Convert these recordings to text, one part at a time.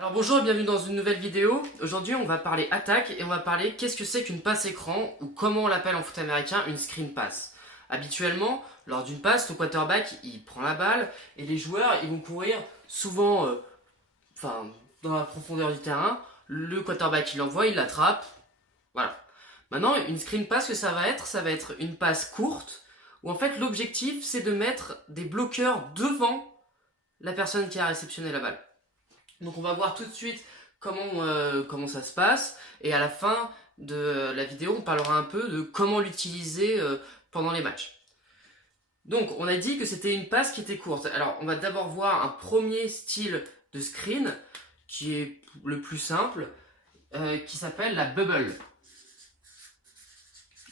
Alors bonjour et bienvenue dans une nouvelle vidéo. Aujourd'hui on va parler attaque et on va parler qu'est-ce que c'est qu'une passe écran ou comment on l'appelle en foot américain une screen pass. Habituellement, lors d'une passe, le quarterback il prend la balle et les joueurs ils vont courir souvent dans la profondeur du terrain. Le quarterback il l'envoie, il l'attrape. Voilà. Maintenant une screen pass que ça va être une passe courte où en fait l'objectif c'est de mettre des bloqueurs devant la personne qui a réceptionné la balle. Donc on va voir tout de suite comment ça se passe et à la fin de la vidéo on parlera un peu de comment l'utiliser pendant les matchs. Donc on a dit que c'était une passe qui était courte. Alors on va d'abord voir un premier style de screen qui est le plus simple qui s'appelle la bubble.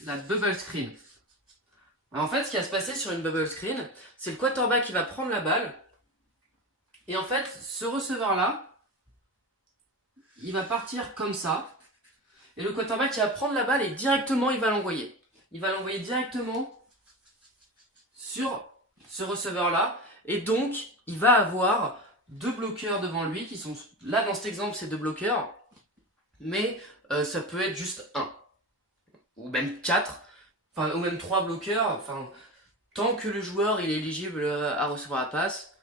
La bubble screen. Alors en fait ce qui va se passer sur une bubble screen, c'est le quarterback qui va prendre la balle et en fait ce receveur là il va partir comme ça. Et le quarterback, il va prendre la balle et directement, il va l'envoyer. Il va l'envoyer directement sur ce receveur-là. Et donc, il va avoir deux bloqueurs devant lui qui sont... Là, dans cet exemple, c'est deux bloqueurs. Mais ça peut être juste un. Ou même quatre. Enfin, ou même trois bloqueurs. Enfin, tant que le joueur il est éligible à recevoir la passe.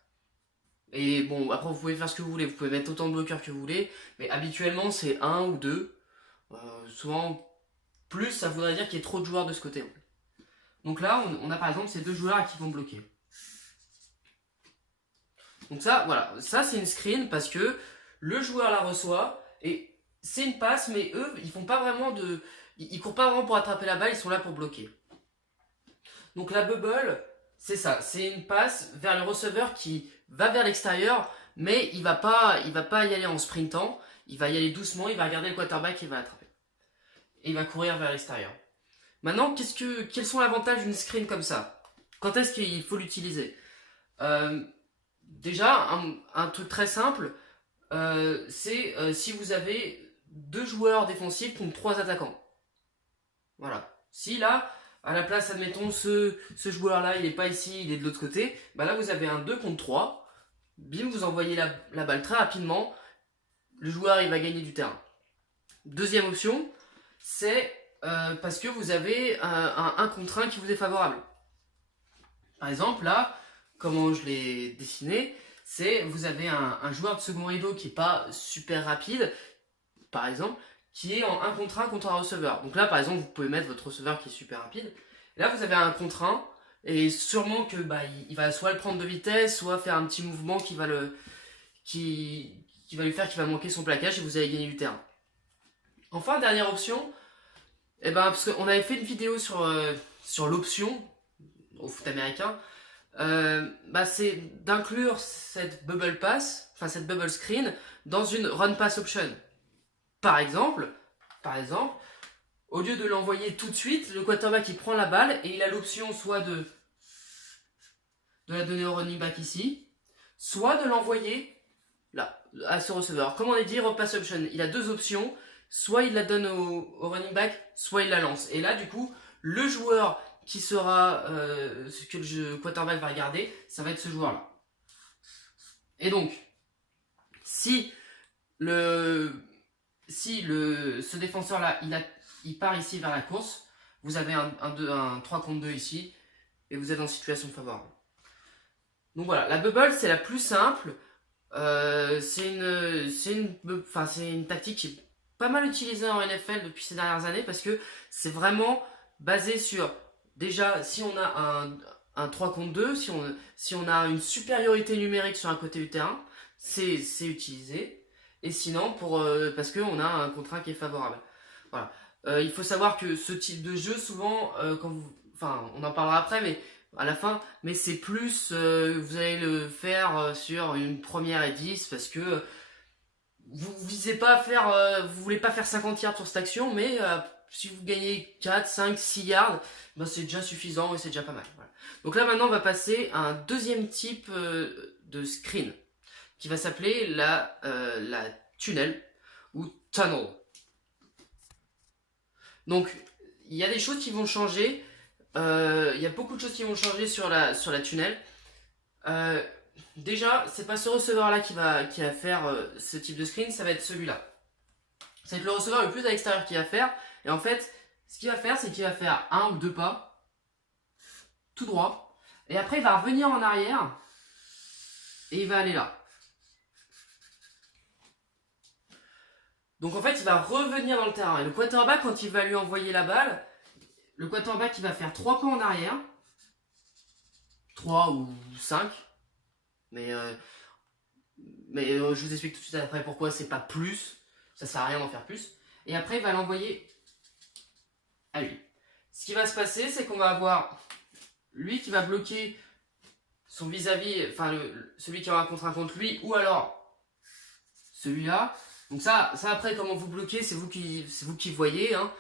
Et bon, après, vous pouvez faire ce que vous voulez. Vous pouvez mettre autant de bloqueurs que vous voulez. Mais habituellement, c'est un ou deux. Souvent, plus, ça voudrait dire qu'il y ait trop de joueurs de ce côté. Donc là, on a par exemple ces deux joueurs qui vont bloquer. Donc ça, voilà, ça c'est une screen parce que le joueur la reçoit et c'est une passe, mais eux, ils font pas vraiment de... Ils courent pas vraiment pour attraper la balle, ils sont là pour bloquer. Donc la bubble, c'est ça, c'est une passe vers le receveur qui va vers l'extérieur, mais il va pas y aller en sprintant, il va y aller doucement, il va regarder le quarterback et il va l'attraper. Et il va courir vers l'extérieur. Maintenant, quels sont les avantages d'une screen comme ça? Quand est-ce qu'il faut l'utiliser? Déjà, un truc très simple, c'est si vous avez deux joueurs défensifs contre trois attaquants. Voilà. Si là, à la place, admettons, ce joueur-là, il n'est pas ici, il est de l'autre côté, bah là, vous avez un 2 contre 3. Bim, vous envoyez la balle très rapidement. Le joueur, il va gagner du terrain. Deuxième option, c'est parce que vous avez un contre 1 qui vous est favorable. Par exemple, là, comment je l'ai dessiné, c'est vous avez un joueur de second rideau qui n'est pas super rapide, par exemple, qui est en 1 contre 1 contre un receveur. Donc là, par exemple, vous pouvez mettre votre receveur qui est super rapide. Et là, vous avez un contre 1, et sûrement que il va soit le prendre de vitesse, soit faire un petit mouvement qui va lui faire qu'il va manquer son plaquage et vous allez gagner du terrain. Enfin, dernière option, parce qu'on avait fait une vidéo sur l'option au foot américain, c'est d'inclure cette bubble pass, enfin cette bubble screen, dans une run pass option. Par exemple, au lieu de l'envoyer tout de suite, le quarterback il prend la balle et il a l'option soit de la donner au running back ici, soit de l'envoyer là, à ce receveur. Comme on a dit, run pass option, il a deux options. Soit il la donne au running back, soit il la lance. Et là, du coup, le joueur qui sera ce que le quarterback va regarder, ça va être ce joueur-là. Et donc, si ce défenseur-là, il part ici vers la course, vous avez un 3 contre 2 ici, et vous êtes en situation favorable. Donc voilà, la bubble, c'est la plus simple. C'est une tactique qui est pas mal utilisée en NFL depuis ces dernières années parce que c'est vraiment basé sur, déjà, si on a un 3 contre 2, si on a une supériorité numérique sur un côté du terrain, c'est utilisé. Et sinon, parce qu'on a un contre 1 qui est favorable. Voilà. Il faut savoir que ce type de jeu, souvent, on en parlera après, mais à la fin, mais c'est plus, vous allez le faire sur une première et 10 parce que vous visez pas à faire, vous voulez pas faire 50 yards sur cette action, mais si vous gagnez 4, 5, 6 yards, c'est déjà suffisant et c'est déjà pas mal. Voilà. Donc là maintenant on va passer à un deuxième type de screen qui va s'appeler la tunnel ou tunnel. Donc il y a des choses qui vont changer, il y a beaucoup de choses qui vont changer sur la tunnel. déjà, c'est pas ce receveur-là qui va faire ce type de screen, ça va être celui-là. Ça va être le receveur le plus à l'extérieur qu'il va faire. Et en fait, ce qu'il va faire, c'est qu'il va faire 1 ou 2 pas, tout droit. Et après, il va revenir en arrière. Et il va aller là. Donc en fait, il va revenir dans le terrain. Et le quarterback, quand il va lui envoyer la balle, le quarterback, il va faire 3 pas en arrière. 3 ou 5. Mais je vous explique tout de suite après pourquoi c'est pas plus. Ça sert à rien d'en faire plus. Et après, il va l'envoyer à lui. Ce qui va se passer, c'est qu'on va avoir lui qui va bloquer son vis-à-vis, enfin celui qui aura un contre lui, ou alors celui-là. Donc ça après, comment vous bloquez, c'est vous qui voyez. Hein.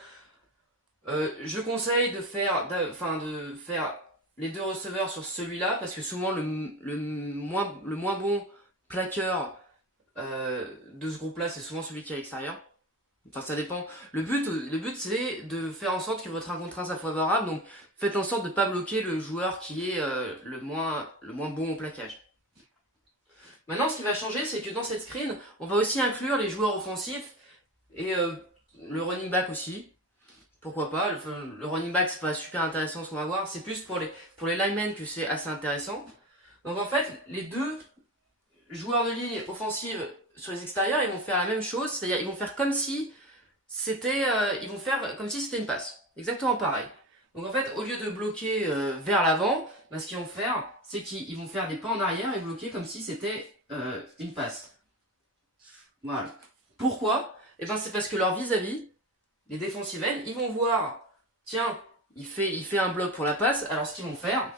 Je conseille de faire les 2 receveurs sur celui-là, parce que souvent le moins bon plaqueur de ce groupe-là, c'est souvent celui qui est à l'extérieur. Enfin, ça dépend. Le but c'est de faire en sorte que votre 1 contre 1 soit favorable. Donc, faites en sorte de ne pas bloquer le joueur qui est le moins bon au plaquage. Maintenant, ce qui va changer, c'est que dans cette screen, on va aussi inclure les joueurs offensifs et le running back aussi. Pourquoi pas. Le running back, c'est pas super intéressant ce qu'on va voir. C'est plus pour les linemen que c'est assez intéressant. Donc, en fait, les 2 joueurs de ligne offensive sur les extérieurs, ils vont faire la même chose, c'est-à-dire ils vont faire comme si c'était une passe, exactement pareil. Donc en fait, au lieu de bloquer vers l'avant, ce qu'ils vont faire, c'est qu'ils vont faire des pas en arrière et bloquer comme si c'était une passe. Voilà. Pourquoi ? Eh ben c'est parce que leur vis-à-vis, les defensive ends, ils vont voir, tiens, il fait un bloc pour la passe, alors ce qu'ils vont faire,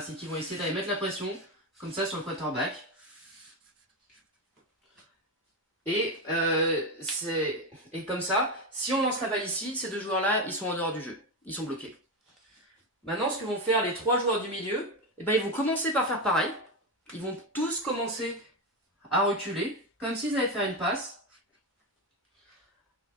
c'est qu'ils vont essayer d'aller mettre la pression comme ça sur le quarterback. Et comme ça, si on lance la balle ici, ces 2 joueurs-là, ils sont en dehors du jeu. Ils sont bloqués. Maintenant, ce que vont faire les 3 joueurs du milieu, ils vont commencer par faire pareil. Ils vont tous commencer à reculer, comme s'ils allaient faire une passe.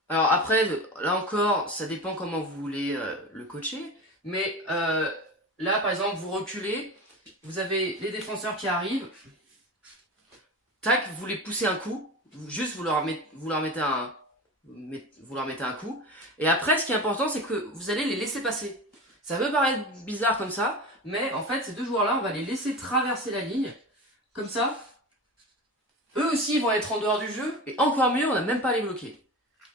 Alors après, là encore, ça dépend comment vous voulez le coacher. Mais là, par exemple, vous reculez, vous avez les défenseurs qui arrivent. Tac, vous les poussez un coup. Juste vous leur mettez un coup. Et après, ce qui est important, c'est que vous allez les laisser passer. Ça peut paraître bizarre comme ça, mais en fait, ces 2 joueurs-là, on va les laisser traverser la ligne. Comme ça, eux aussi vont être en dehors du jeu, et encore mieux, on n'a même pas à les bloquer.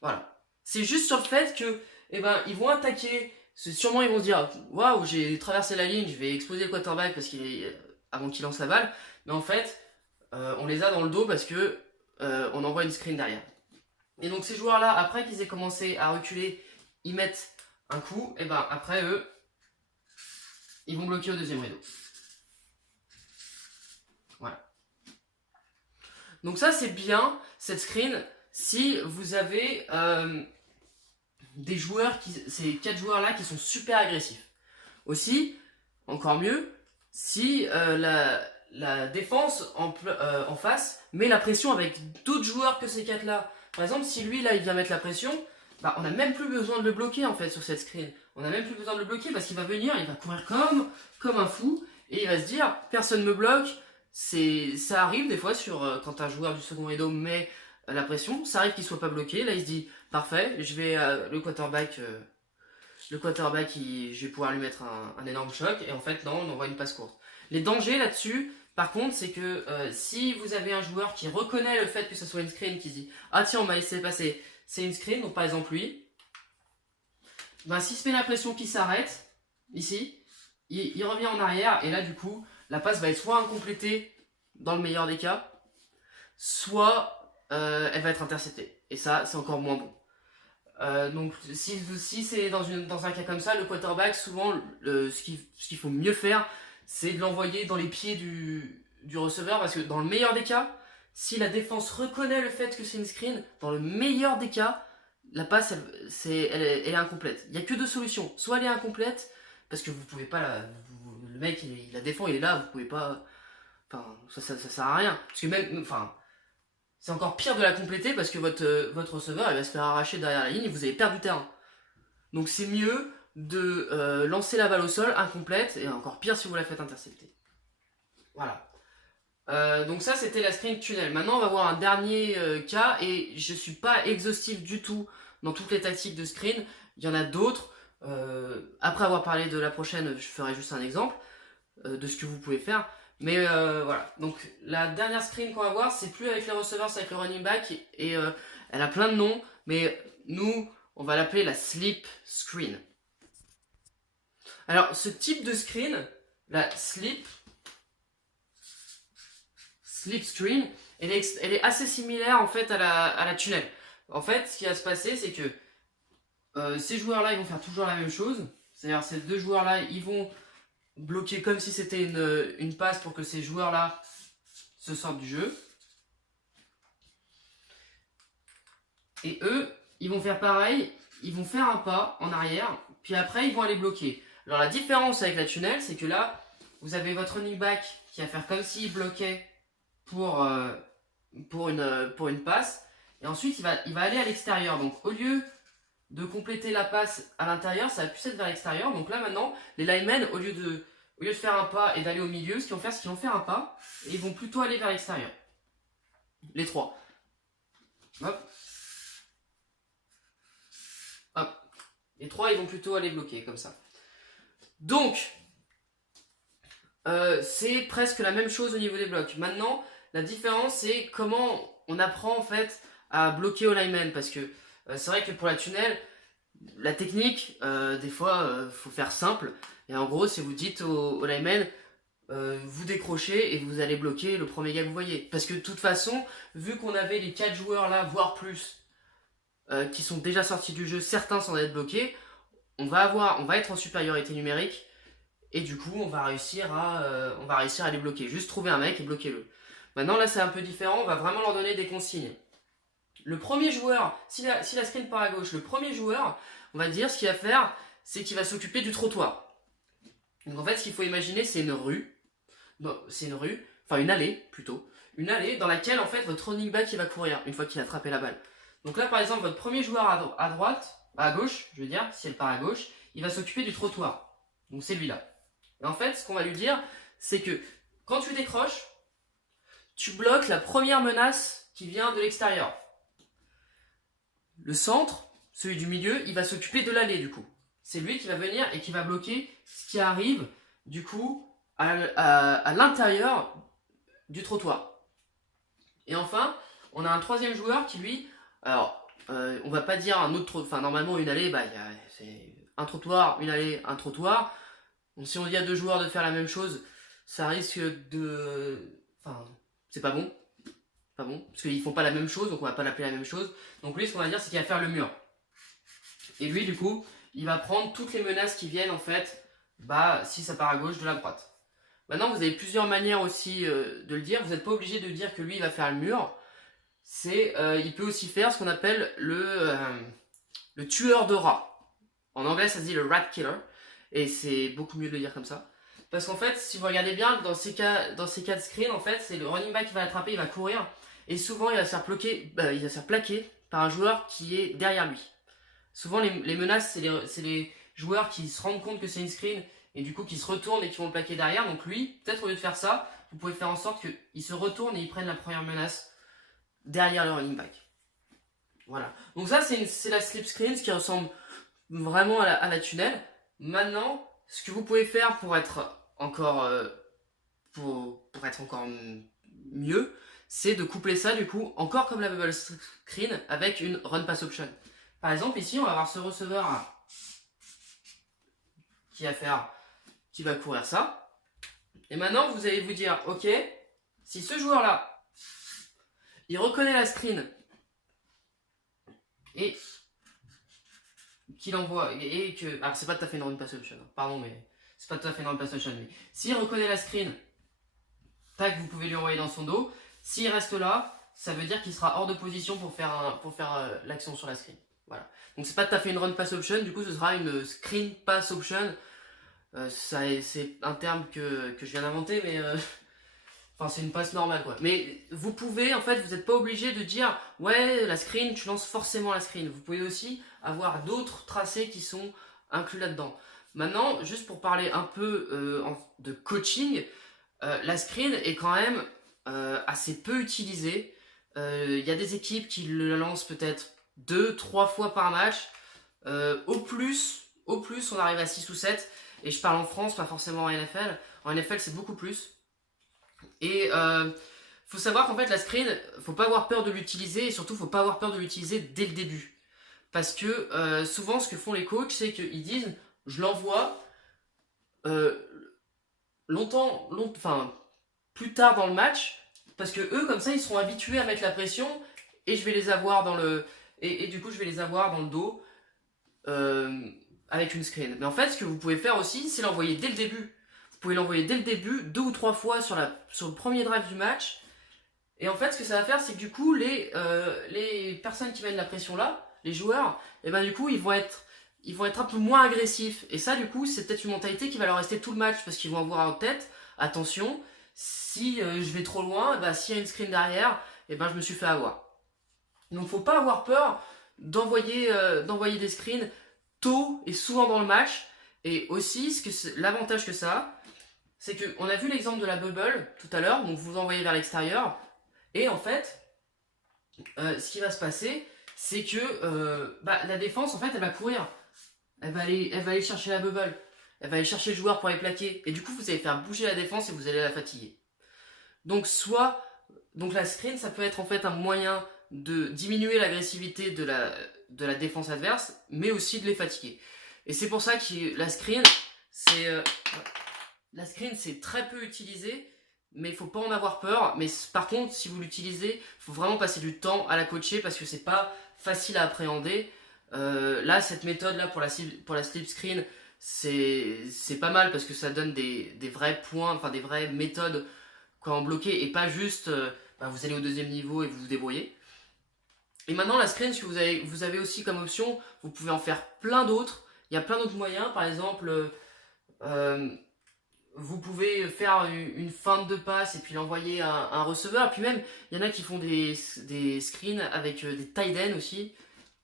Voilà. C'est juste sur le fait que, ils vont attaquer. Sûrement, ils vont se dire, waouh, j'ai traversé la ligne, je vais exploser le quarterback avant qu'il lance la balle. Mais en fait, on les a dans le dos parce que on envoie une screen derrière. Et donc ces joueurs-là, après qu'ils aient commencé à reculer, ils mettent un coup, et après eux, ils vont bloquer au 2e rideau. Voilà. Donc ça c'est bien, cette screen, si vous avez des joueurs, ces 4 joueurs-là qui sont super agressifs. Aussi, encore mieux, si la défense en face met la pression avec d'autres joueurs que ces 4-là. Par exemple, si lui, là, il vient mettre la pression, on n'a même plus besoin de le bloquer, en fait, sur cette screen. On n'a même plus besoin de le bloquer parce qu'il va venir, il va courir comme un fou, et il va se dire, personne me bloque. Ça arrive des fois quand un joueur du second rideau met la pression, ça arrive qu'il soit pas bloqué. Là, il se dit, parfait, je vais le quarterback, je vais pouvoir lui mettre un énorme choc, et en fait, non, on envoie une passe courte. Les dangers là-dessus, par contre, c'est que si vous avez un joueur qui reconnaît le fait que ce soit une screen, qui se dit, ah tiens, on m'a laissé passer, c'est une screen, donc par exemple lui, s'il se met la pression qui s'arrête, ici, il revient en arrière, et là du coup, la passe va être soit incomplétée, dans le meilleur des cas, soit elle va être interceptée. Et ça, c'est encore moins bon. Donc si c'est dans un cas comme ça, le quarterback, souvent, ce qu'il faut mieux faire, c'est de l'envoyer dans les pieds du receveur, parce que dans le meilleur des cas, si la défense reconnaît le fait que c'est une screen, dans le meilleur des cas, la passe, elle est incomplète. Il n'y a que 2 solutions. Soit elle est incomplète, parce que vous pouvez pas le mec, il la défend, il est là, vous pouvez pas... Enfin, ça sert à rien. Parce que même... c'est encore pire de la compléter, parce que votre receveur, il va se faire arracher derrière la ligne et vous allez perdre du terrain. Donc c'est mieux de lancer la balle au sol, incomplète, et encore pire si vous la faites intercepter. Voilà. Donc ça c'était la screen tunnel. Maintenant on va voir un dernier cas et je suis pas exhaustif du tout dans toutes les tactiques de screen. Il y en a d'autres. Après avoir parlé de la prochaine, je ferai juste un exemple de ce que vous pouvez faire. Mais voilà, donc la dernière screen qu'on va voir, c'est plus avec les receveurs, c'est avec le running back. Et elle a plein de noms, mais nous, on va l'appeler la slip screen. Alors, ce type de screen, la slip screen, elle est assez similaire en fait à la tunnel. En fait, ce qui va se passer, c'est que ces joueurs-là, ils vont faire toujours la même chose. C'est-à-dire, ces deux joueurs-là, ils vont bloquer comme si c'était une passe pour que ces joueurs-là se sortent du jeu. Et eux, ils vont faire pareil, ils vont faire un pas en arrière, puis après, ils vont aller bloquer. Alors, la différence avec la tunnel, c'est que là, vous avez votre running back qui va faire comme s'il bloquait pour une passe, et ensuite, il va aller à l'extérieur. Donc, au lieu de compléter la passe à l'intérieur, ça va plus être vers l'extérieur. Donc là maintenant, les linemen, au lieu de faire un pas et d'aller au milieu, ce qu'ils vont faire, c'est qu'ils vont faire un pas et ils vont plutôt aller vers l'extérieur. Les trois. Hop. Hop. Les trois, ils vont plutôt aller bloquer comme ça. Donc, c'est presque la même chose au niveau des blocs. Maintenant, la différence, c'est comment on apprend en fait à bloquer au lineman. Parce que c'est vrai que pour la tunnel, la technique, des fois, faut faire simple. Et en gros, si vous dites au lineman, vous décrochez et vous allez bloquer le premier gars que vous voyez. Parce que de toute façon, vu qu'on avait les 4 joueurs là, voire plus, qui sont déjà sortis du jeu, certains sans être bloqués, on va être en supériorité numérique. Et du coup, on va réussir à les bloquer. Juste trouver un mec et bloquer-le. Maintenant, là, c'est un peu différent. On va vraiment leur donner des consignes. Le premier joueur, si la screen part à gauche, le premier joueur, on va dire, ce qu'il va faire, c'est qu'il va s'occuper du trottoir. Donc en fait, ce qu'il faut imaginer, c'est une rue. Enfin une allée plutôt. Une allée dans laquelle en fait votre running back il va courir une fois qu'il a attrapé la balle. Donc là, par exemple, votre premier joueur à droite, à gauche, je veux dire, si elle part à gauche, il va s'occuper du trottoir. Donc c'est lui-là. Et en fait, ce qu'on va lui dire, c'est que quand tu décroches, tu bloques la première menace qui vient de l'extérieur. Le centre, celui du milieu, il va s'occuper de l'allée du coup. C'est lui qui va venir et qui va bloquer ce qui arrive du coup à l'intérieur du trottoir. Et enfin, on a un troisième joueur qui lui, alors on va pas dire un autre, enfin normalement une allée, c'est un trottoir, une allée, un trottoir. Donc si on dit à deux joueurs de faire la même chose, ça risque enfin c'est pas bon. Pas bon, parce qu'ils font pas la même chose, donc on va pas l'appeler la même chose. Donc lui, ce qu'on va dire, c'est qu'il va faire le mur. Et lui, du coup, il va prendre toutes les menaces qui viennent, en fait, si ça part à gauche, de la droite. Maintenant, vous avez plusieurs manières aussi de le dire. Vous n'êtes pas obligé de dire que lui, il va faire le mur. Il peut aussi faire ce qu'on appelle le tueur de rats. En anglais, ça se dit le rat killer. Et c'est beaucoup mieux de le dire comme ça. Parce qu'en fait, si vous regardez bien, dans ces cas de screen, en fait, c'est le running back qui va l'attraper, il va courir. Et souvent, il va se faire plaquer par un joueur qui est derrière lui. Souvent, les menaces, c'est les joueurs qui se rendent compte que c'est une screen et du coup qui se retournent et qui vont le plaquer derrière. Donc lui, peut-être au lieu de faire ça, vous pouvez faire en sorte qu'il se retourne et il prenne la première menace derrière le running back. Voilà. Donc ça, c'est la slip screen, ce qui ressemble vraiment à la tunnel. Maintenant, ce que vous pouvez faire pour être encore mieux, c'est de coupler ça du coup encore comme la bubble screen avec une run pass option. Par exemple ici on va avoir ce receveur qui va courir ça. Et maintenant vous allez vous dire ok, si ce joueur là il reconnaît la screen et qu'il envoie et que alors c'est pas tout à fait une run pass option, pardon mais c'est pas tout à fait une run pass option, mais s'il reconnaît la screen, tac, vous pouvez lui envoyer dans son dos. S'il reste là, ça veut dire qu'il sera hors de position pour faire l'action sur la screen. Voilà. Donc c'est pas tout à fait une run pass option, du coup ce sera une screen pass option. C'est un terme que je viens d'inventer, mais enfin c'est une passe normale quoi. Mais vous pouvez, en fait, vous n'êtes pas obligé de dire ouais la screen, tu lances forcément la screen. Vous pouvez aussi avoir d'autres tracés qui sont inclus là-dedans. Maintenant, juste pour parler un peu de coaching, la screen est quand même assez peu utilisée. Il y a des équipes qui le lancent peut-être 2-3 fois par match. Au plus, on arrive à 6 ou 7. Et je parle en France, pas forcément en NFL. En NFL, c'est beaucoup plus. Et faut savoir qu'en fait, la screen, faut pas avoir peur de l'utiliser. Et surtout, faut pas avoir peur de l'utiliser dès le début. Parce que souvent, ce que font les coachs, c'est qu'ils disent, je l'envoie enfin, plus tard dans le match. Parce que eux, comme ça, ils seront habitués à mettre la pression. Et je vais les avoir dans le... Et du coup, je vais les avoir dans le dos. Avec une screen. Mais en fait, ce que vous pouvez faire aussi, c'est l'envoyer dès le début. Vous pouvez l'envoyer dès le début, 2 ou 3 fois sur le premier drive du match. Et en fait, ce que ça va faire, c'est que du coup, les personnes qui mènent la pression là, les joueurs, et ben du coup, ils vont être un peu moins agressifs. Et ça, du coup, c'est peut-être une mentalité qui va leur rester tout le match, parce qu'ils vont avoir en tête, attention, si je vais trop loin, bah, s'il y a une screen derrière, et ben je me suis fait avoir. Donc, faut pas avoir peur d'envoyer des screens tôt et souvent dans le match. Et aussi, l'avantage que ça a, c'est qu'on a vu l'exemple de la bubble tout à l'heure, donc vous envoyez vers l'extérieur. Et en fait, ce qui va se passer, c'est que la défense, en fait, elle va courir. Elle va aller chercher la bubble. Elle va aller chercher le joueur pour les plaquer. Et du coup, vous allez faire bouger la défense et vous allez la fatiguer. Donc, la screen, ça peut être en fait un moyen de diminuer l'agressivité de la défense adverse, mais aussi de les fatiguer. Et c'est pour ça que la screen, c'est très peu utilisé, mais il faut pas en avoir peur. Mais par contre, si vous l'utilisez, il faut vraiment passer du temps à la coacher parce que c'est pas facile à appréhender. Là, cette méthode là pour la slip screen, c'est pas mal parce que ça donne des vrais points, enfin des vraies méthodes quand bloquer et pas juste vous allez au deuxième niveau et vous vous débrouillez. Et maintenant, la screen, ce que vous avez aussi comme option, vous pouvez en faire plein d'autres. Il y a plein d'autres moyens. Par exemple, vous pouvez faire une feinte de passe et puis l'envoyer à un receveur. Puis même, il y en a qui font des screens avec des tight ends aussi.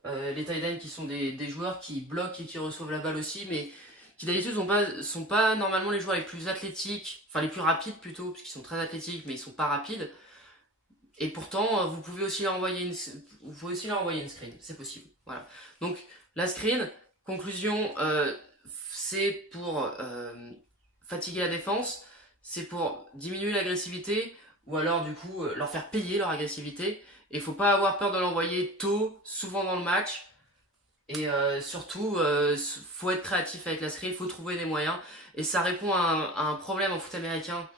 Les tight ends qui sont des joueurs qui bloquent et qui reçoivent la balle aussi, mais qui d'habitude sont pas normalement les joueurs les plus athlétiques, enfin les plus rapides plutôt, parce qu'ils sont très athlétiques, mais ils sont pas rapides. Et pourtant, vous pouvez aussi leur envoyer une screen, c'est possible. Voilà. Donc la screen, conclusion, c'est pour fatiguer la défense, c'est pour diminuer l'agressivité, ou alors du coup leur faire payer leur agressivité. Et il faut pas avoir peur de l'envoyer tôt, souvent dans le match. Et surtout, faut être créatif avec la screen, il faut trouver des moyens. Et ça répond à un problème en foot américain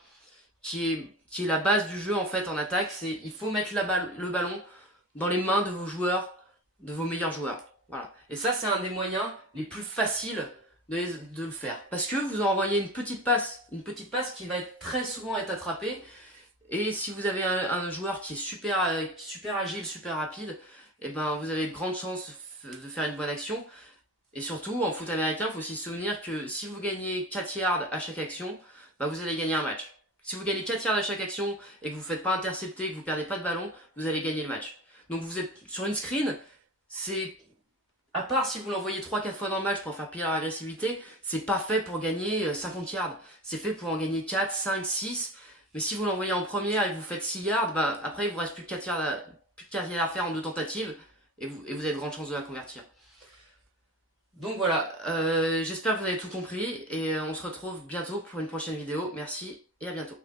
qui est la base du jeu en fait en attaque, c'est il faut mettre le ballon dans les mains de vos joueurs, de vos meilleurs joueurs. Voilà. Et ça, c'est un des moyens les plus faciles de le faire. Parce que vous envoyez une petite passe qui va très souvent être attrapée. Et si vous avez un joueur qui est super agile, super rapide, et ben vous avez de grandes chances de faire une bonne action. Et surtout, en foot américain, il faut aussi se souvenir que si vous gagnez 4 yards à chaque action, vous allez gagner un match. Si vous gagnez 4 yards à chaque action et que vous ne faites pas intercepter, que vous ne perdez pas de ballon, vous allez gagner le match. Donc vous êtes sur une screen, c'est... À part si vous l'envoyez 3-4 fois dans le match pour faire piller leur agressivité, c'est pas fait pour gagner 50 yards. C'est fait pour en gagner 4, 5, 6. Mais si vous l'envoyez en première et que vous faites 6 yards, après il vous reste plus de 4 yards à faire en 2 tentatives et vous avez de grandes chances de la convertir. Donc voilà, j'espère que vous avez tout compris et on se retrouve bientôt pour une prochaine vidéo. Merci et à bientôt.